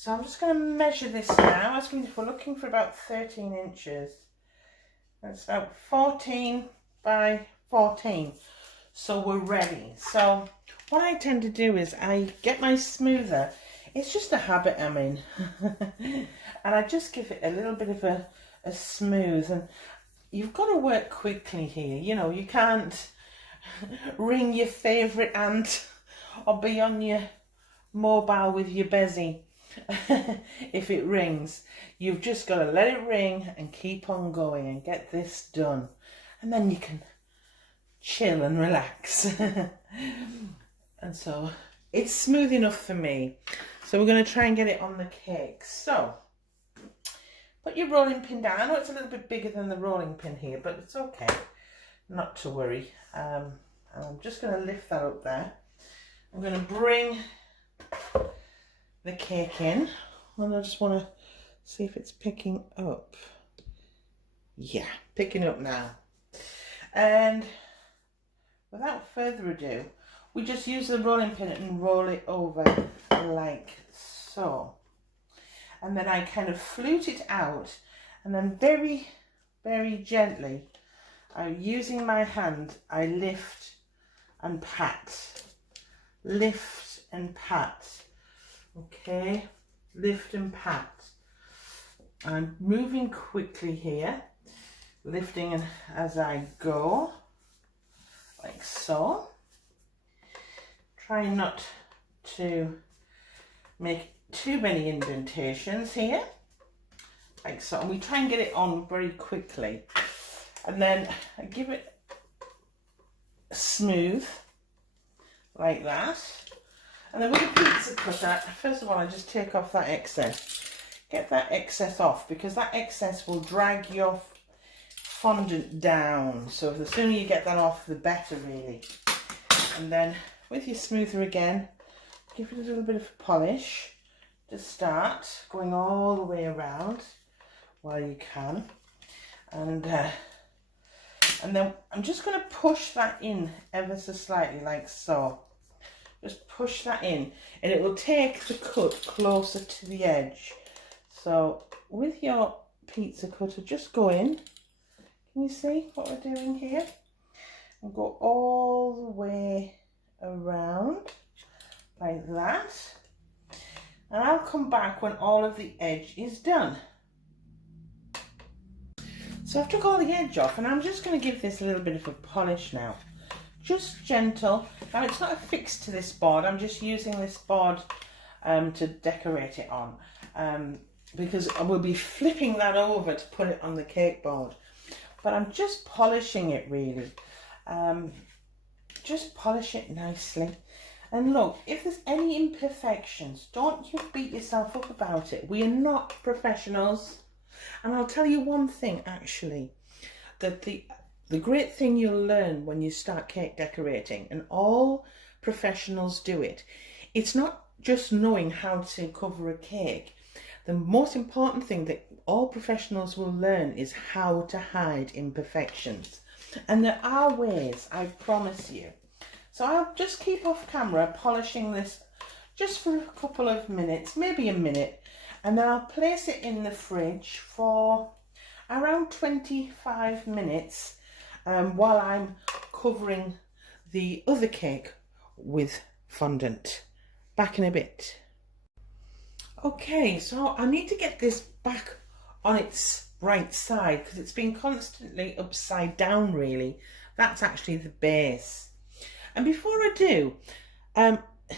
So I'm just going to measure this now. If we're looking for about 13 inches. That's about 14 by 14. So we're ready. So what I tend to do is I get my smoother. It's just a habit I'm in. And I just give it a little bit of a smooth. And you've got to work quickly here. You know, you can't ring your favourite aunt or be on your mobile with your bezzy if it rings. You've just got to let it ring and keep on going and get this done. And then you can chill and relax. And so it's smooth enough for me. So we're going to try and get it on the cake. So put your rolling pin down. I know it's a little bit bigger than the rolling pin here, but it's okay. Not to worry. And I'm just going to lift that up there. I'm going to bring the cake in. And I just want to see if it's picking up. Yeah, picking up now. And without further ado, we just use the rolling pin and roll it over like so. And then I kind of flute it out, and then very, very gently, using my hand, I lift and pat. Lift and pat. Okay, lift and pat. I'm moving quickly here, lifting as I go, like so. Trying not to make too many indentations here, like so. And we try and get it on very quickly. And then I give it smooth, like that. And then with a pizza cutter, first of all, I just take off that excess. Get that excess off, because that excess will drag your fondant down. So the sooner you get that off, the better, really. And then with your smoother again, give it a little bit of polish to start, going all the way around while you can. And then I'm just going to push that in ever so slightly, like so. Just push that in, and it will take the cut closer to the edge. So with your pizza cutter, just go in. Can you see what we're doing here? And go all the way around like that. And I'll come back when all of the edge is done. So I've took all the edge off, and I'm just going to give this a little bit of a polish now. Just gentle. Now it's not affixed to this board. I'm just using this board to decorate it on. Because I will be flipping that over to put it on the cake board. But I'm just polishing it, really. Just polish it nicely. And look, if there's any imperfections, don't you beat yourself up about it. We are not professionals. And I'll tell you one thing, actually, that the great thing you'll learn when you start cake decorating, and all professionals do it, it's not just knowing how to cover a cake. The most important thing that all professionals will learn is how to hide imperfections. And there are ways, I promise you. So I'll just keep off camera polishing this just for a couple of minutes, maybe a minute. And then I'll place it in the fridge for around 25 minutes while I'm covering the other cake with fondant. Back in a bit. Okay, so I need to get this back on its right side because it's been constantly upside down, really. That's actually the base. And before I do,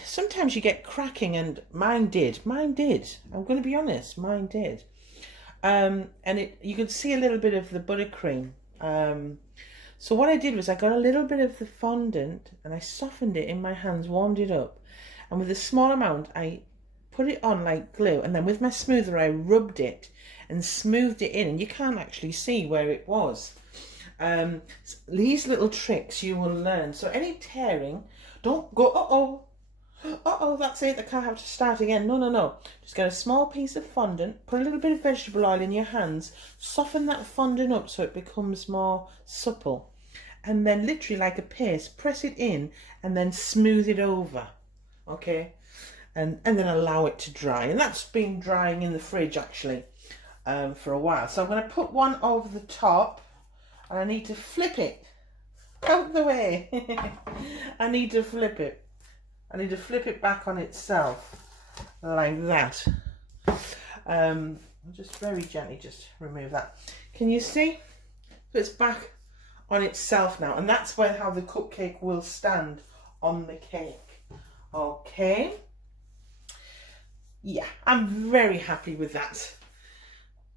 sometimes you get cracking, and mine did. I'm going to be honest, mine did. And you could see a little bit of the buttercream. So what I did was I got a little bit of the fondant and I softened it in my hands, warmed it up. And with a small amount, I put it on like glue. And then with my smoother, I rubbed it and smoothed it in. And you can't actually see where it was. These little tricks you will learn. So any tearing, don't go, uh-oh, that's it, the car have to start again. No. Just get a small piece of fondant, put a little bit of vegetable oil in your hands, soften that fondant up so it becomes more supple. And then literally like a paste, press it in and then smooth it over. Okay? and then allow it to dry. And that's been drying in the fridge actually for a while. So I'm going to put one over the top, and I need to flip it out the way. I need to flip it. I need to flip it back on itself like that. I'll just very gently just remove that. Can you see? So it's back on itself now, and that's where how the cupcake will stand on the cake. Okay. Yeah, I'm very happy with that.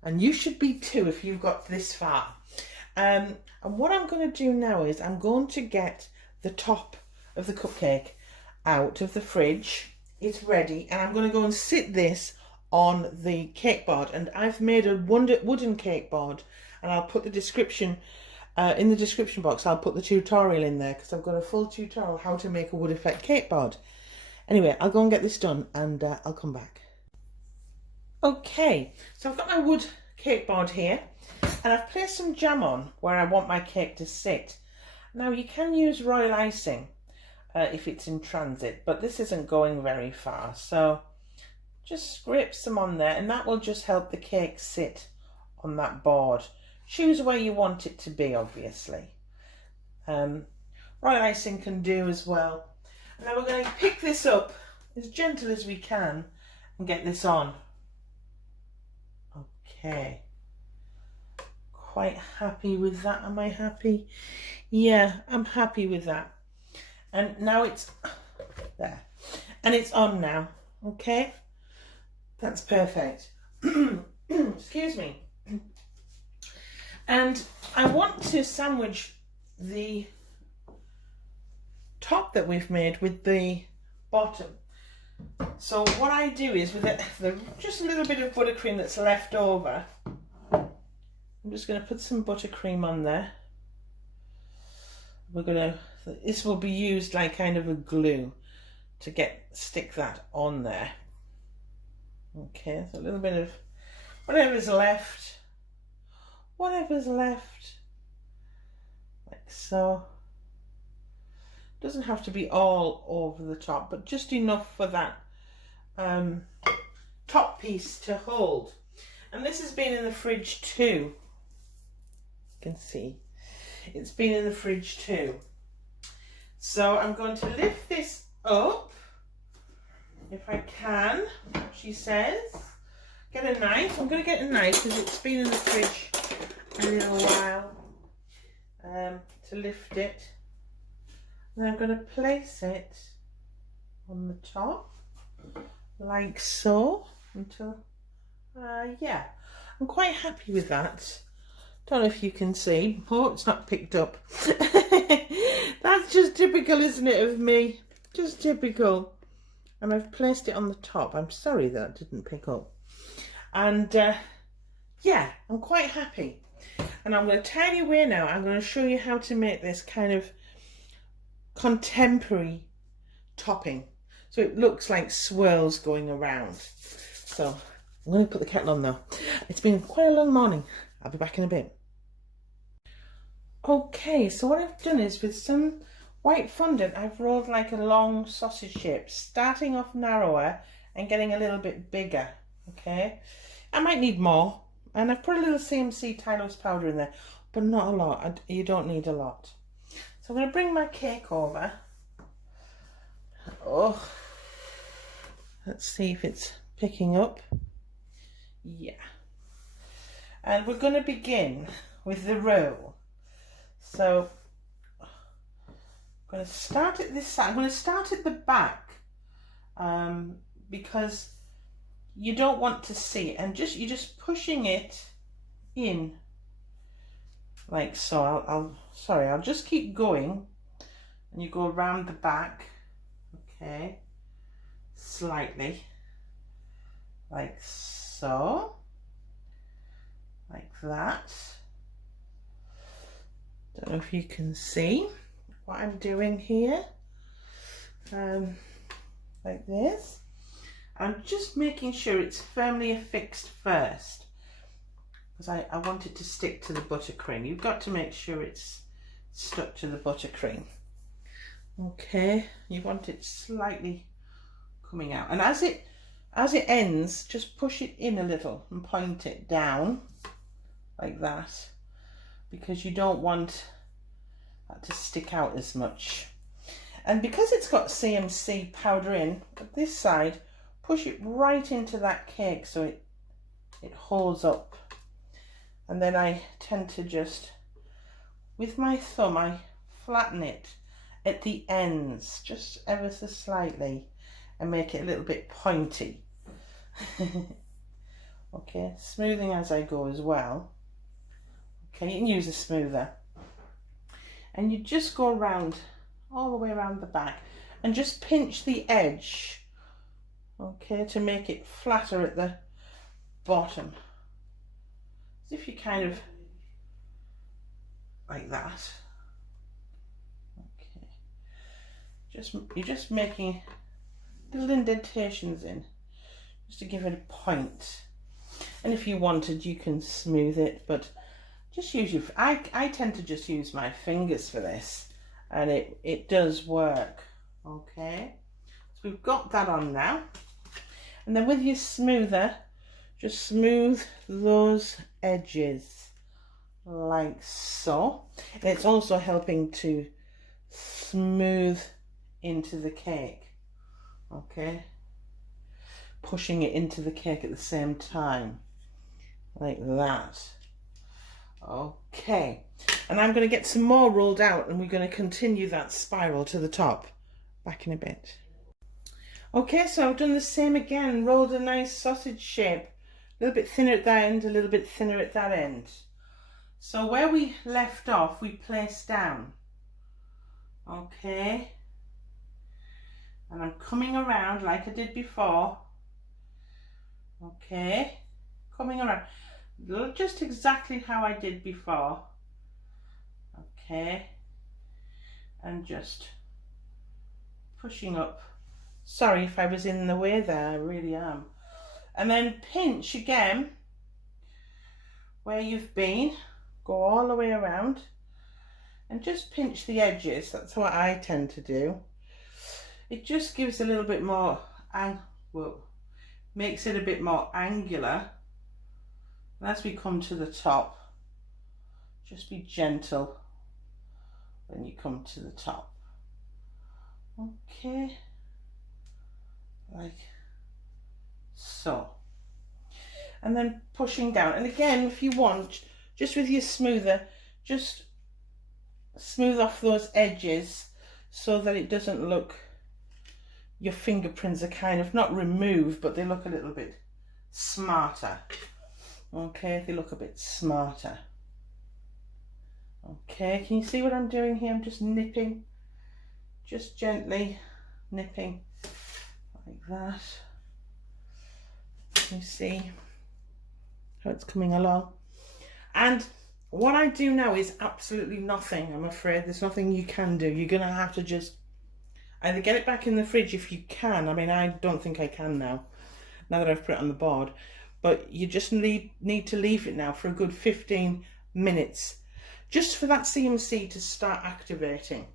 And you should be too if you've got this far. And what I'm going to do now is I'm going to get the top of the cupcake out of the fridge. It's ready, and I'm going to go and sit this on the cake board. And I've made a wooden cake board, and I'll put the description in the description box. I'll put the tutorial in there because I've got a full tutorial how to make a wood effect cake board. Anyway, I'll go and get this done, and I'll come back. Okay, so I've got my wood cake board here, and I've placed some jam on where I want my cake to sit. Now you can use royal icing if it's in transit, but this isn't going very far, so just scrape some on there, and that will just help the cake sit on that board. Choose where you want it to be, obviously. Royal icing can do as well. Now we're going to pick this up as gentle as we can and get this on. Okay. Quite happy with that. Am I happy? Yeah, I'm happy with that. And now it's there. And it's on now. Okay. That's perfect. Excuse me. And I want to sandwich the top that we've made with the bottom. So what I do is with just a little bit of buttercream that's left over, I'm just going to put some buttercream on there. This will be used like kind of a glue to stick that on there. Okay, so a little bit of whatever's left, like so. Doesn't have to be all over the top, but just enough for that top piece to hold. And this has been in the fridge too. You can see it's been in the fridge too. So I'm going to lift this up if I can. She says get a knife. I'm going to get a knife because it's been in the fridge a little while to lift it. And I'm going to place it on the top like so until yeah, I'm quite happy with that. Don't know if you can see. Oh, it's not picked up. That's just typical, isn't it, of me? Just typical. And I've placed it on the top. I'm sorry that didn't pick up. And yeah, I'm quite happy. And I'm going to tell you where now. I'm going to show you how to make this kind of contemporary topping. So it looks like swirls going around. So I'm going to put the kettle on now. It's been quite a long morning. I'll be back in a bit. Okay, so what I've done is with some white fondant, I've rolled like a long sausage shape, starting off narrower and getting a little bit bigger. Okay, I might need more, and I've put a little CMC Tylose powder in there, but not a lot. You don't need a lot. So I'm going to bring my cake over. Oh, let's see if it's picking up. Yeah. And we're going to begin with the roll. So I'm going to start at this side. I'm going to start at the back because you don't want to see it, and you're just pushing it in like so. I'll just keep going, and you go around the back, okay, slightly like so, like that. Don't know if you can see what I'm doing here. Like this. I'm just making sure it's firmly affixed first, because I want it to stick to the buttercream. You've got to make sure it's stuck to the buttercream. Okay, you want it slightly coming out. And as it ends, just push it in a little and point it down like that, because you don't want that to stick out as much. And because it's got CMC powder in at this side, push it right into that cake so it holds up. And then I tend to just, with my thumb, I flatten it at the ends just ever so slightly and make it a little bit pointy. Okay, smoothing as I go as well. Okay, you can use a smoother. And you just go around, all the way around the back, and just pinch the edge, okay, to make it flatter at the bottom. As if you kind of, like that. Okay. You're just making little indentations in, just to give it a point. And if you wanted, you can smooth it, but just use your, I tend to just use my fingers for this, and it does work. Okay, so we've got that on now. And then with your smoother, just smooth those edges like so. And it's also helping to smooth into the cake. Okay, pushing it into the cake at the same time, like that. Okay, and I'm going to get some more rolled out, and we're going to continue that spiral to the top. Back in a bit. Okay, so I've done the same again, rolled a nice sausage shape, a little bit thinner at that end, a little bit thinner at that end. So where we left off, we placed down. Okay, and I'm coming around like I did before. Okay, coming around. Just exactly how I did before. Okay, and just pushing up. Sorry if I was in the way there, I really am. And then pinch again where you've been, go all the way around and just pinch the edges. That's what I tend to do. It just gives a little bit more, well, makes it a bit more angular. And as we come to the top, just be gentle when you come to the top. Okay, like so. And then pushing down. And again, if you want, just with your smoother, just smooth off those edges so that it doesn't look, your fingerprints are kind of not removed, but they look a little bit smarter. Okay, they look a bit smarter. Okay, can you see what I'm doing here? I'm just nipping, just gently nipping like that. Can you see how it's coming along? And what I do now is absolutely nothing, I'm afraid. There's nothing you can do. You're gonna have to just either get it back in the fridge if you can. I mean, I don't think I can now that I've put it on the board. But you just need to leave it now for a good 15 minutes, just for that CMC to start activating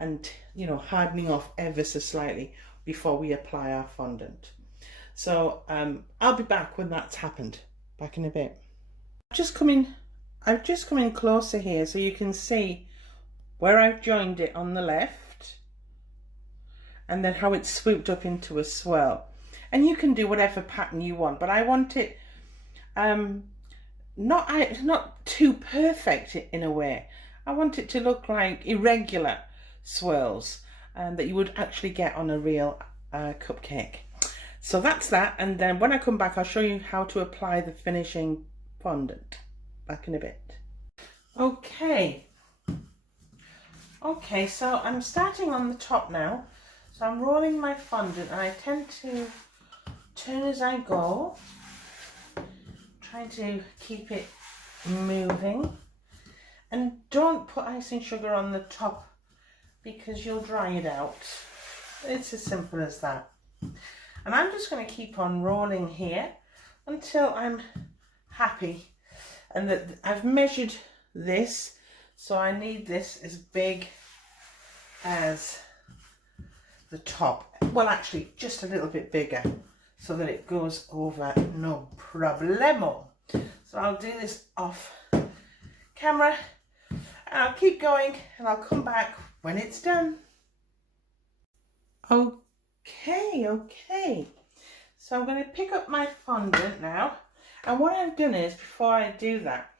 and, you know, hardening off ever so slightly before we apply our fondant. So I'll be back when that's happened, back in a bit. I've just come in closer here so you can see where I've joined it on the left and then how it's swooped up into a swirl. And you can do whatever pattern you want, but I want it not too perfect in a way. I want it to look like irregular swirls that you would actually get on a real cupcake. So that's that, and then when I come back I'll show you how to apply the finishing fondant. Back in a bit. Okay, so I'm starting on the top now. So I'm rolling my fondant, and I tend to turn as I go, trying to keep it moving. And don't put icing sugar on the top because you'll dry it out. It's as simple as that. And I'm just going to keep on rolling here until I'm happy and that I've measured this, so I need this as big as the top well, actually just a little bit bigger so that it goes over no problemo. So I'll do this off camera and I'll keep going and I'll come back when it's done. Okay. So I'm going to pick up my fondant now, and what I've done is, before I do that,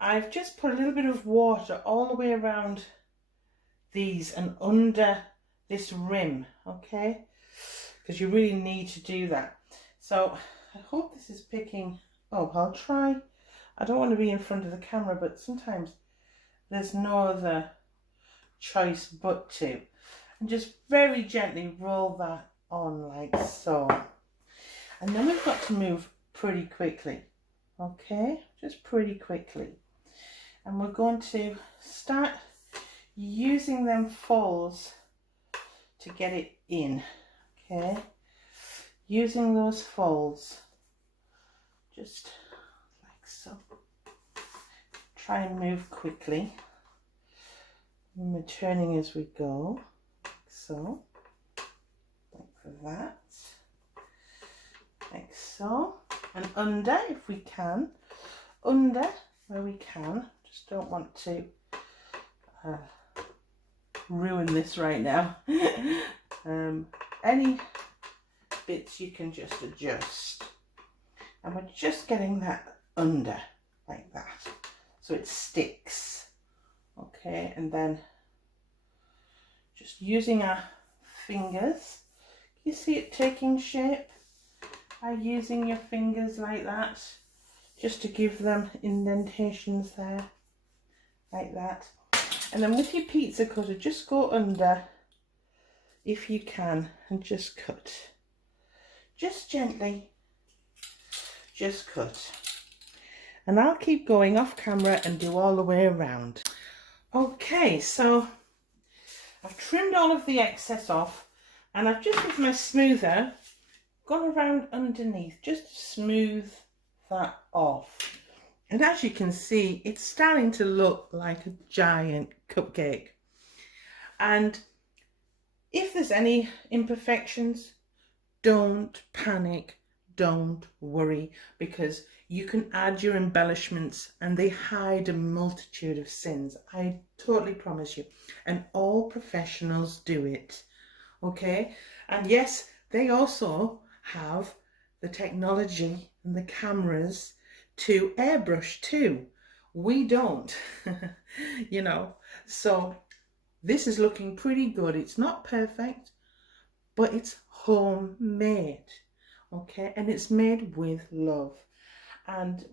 I've just put a little bit of water all the way around these and under this rim, okay? Because you really need to do that. So I hope this is picking up. I'll try. I don't want to be in front of the camera, but sometimes there's no other choice but to. And just very gently roll that on like so. And then we've got to move pretty quickly, okay? Just pretty quickly. And we're going to start using them folds to get it in, okay? Using those folds, just like so. Try and move quickly. And we're turning as we go, like so, like that. Like so, and under if we can, under where we can. Just don't want to ruin this right now. Any bits you can just adjust, and we're just getting that under like that so it sticks, okay? And then just using our fingers, you see it taking shape by using your fingers like that, just to give them indentations there, like that. And then with your pizza cutter, just go under if you can and just cut. Just gently, just cut. And I'll keep going off camera and do all the way around. Okay, so I've trimmed all of the excess off, and I've just with my smoother gone around underneath just to smooth that off. And as you can see, it's starting to look like a giant cupcake. And if there's any imperfections, don't panic, don't worry, because you can add your embellishments and they hide a multitude of sins. I totally promise you. And all professionals do it, okay? And yes, they also have the technology and the cameras to airbrush too. We don't, you know. So this is looking pretty good. It's not perfect, but it's homemade, okay? And it's made with love. And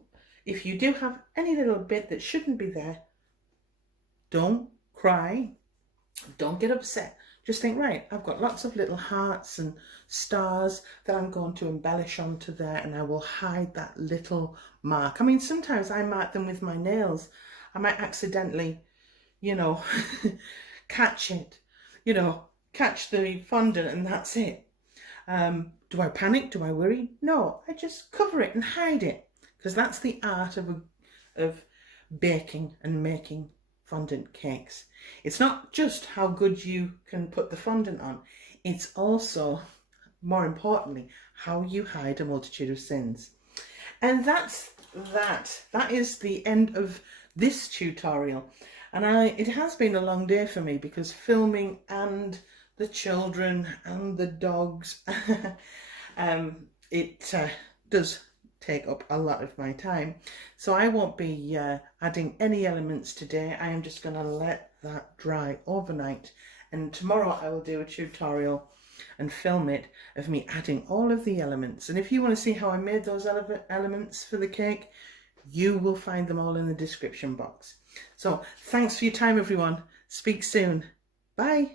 if you do have any little bit that shouldn't be there, don't cry, don't get upset. Just think, right, I've got lots of little hearts and stars that I'm going to embellish onto there, and I will hide that little mark. I mean, sometimes I mark them with my nails. I might accidentally, you know, catch it, you know, catch the fondant, and that's it. Do I panic? Do I worry? No, I just cover it and hide it, because that's the art of baking and making fondant cakes. It's not just how good you can put the fondant on, it's also, more importantly, how you hide a multitude of sins. And that's that. That is the end of this tutorial. And it has been a long day for me, because filming and the children and the dogs, it does take up a lot of my time. So I won't be adding any elements today. I am just going to let that dry overnight, and tomorrow I will do a tutorial and film it of me adding all of the elements. And if you want to see how I made those elements for the cake, you will find them all in the description box. So thanks for your time, everyone. Speak soon. Bye.